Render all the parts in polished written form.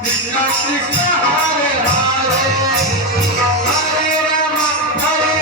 Krishna Krishna Hare Hare Hare Rama Hare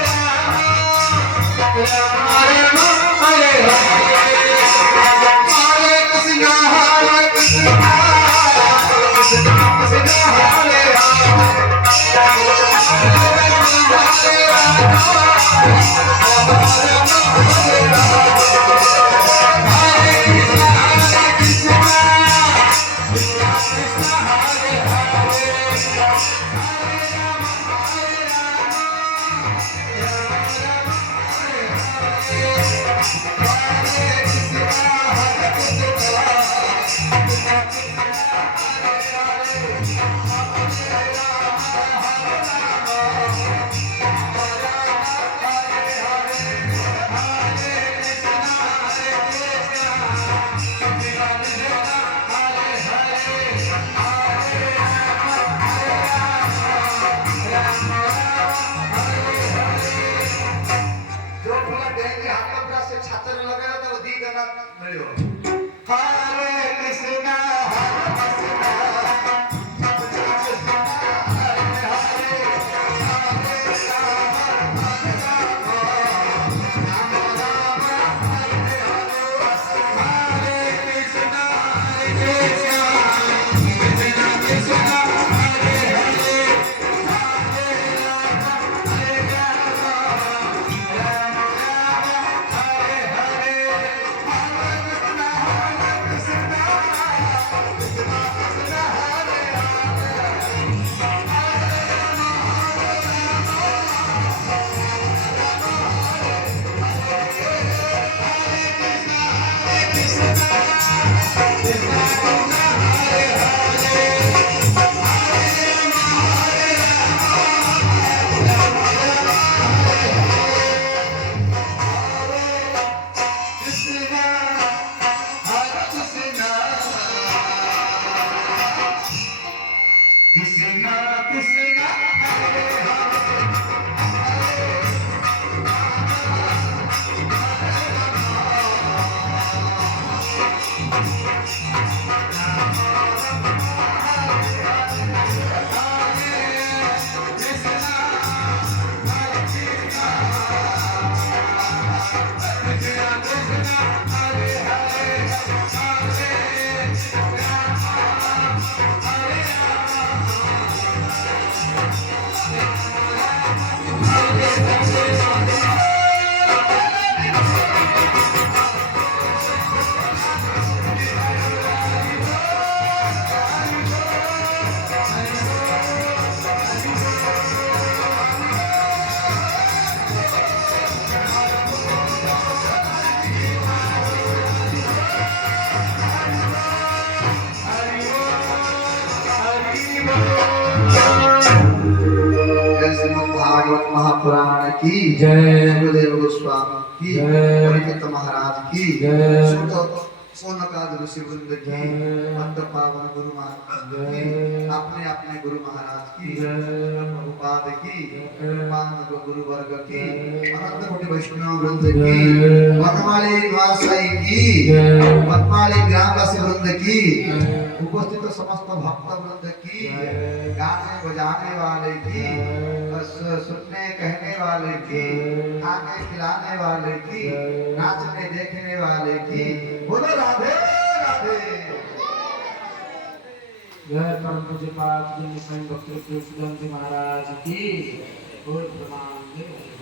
Krishna Krishna Hare Hare जय श्रीमद् भागवत महापुराण की जय। गुरुदेव गोस्वामी की जय। परिचित महाराज की जय। सुत सोनकाद ऋषि वृंद की जय। भक्त पावन गुरु महाराज की जय। अपने अपने गुरु महाराज की जय। प्रभुपाद की जय। पावन गुरु वर्ग की जय। अनंत कोटि वैष्णव वृंद की जय। वनमाली निवासाई की जय। वनमाली ग्रामवासी वृंद की जय। उपस्थित समस्त भक्त वृंद की जय। गाने बजाने वाले की जय। सुनने कहने वाले की जय। खाने खिलाने वाले की जय। नाचने देखने वाले की जय। बोलो राधे राधे जय परम पूज्य पाठ जी भक्त महाराज की और प्रणाम।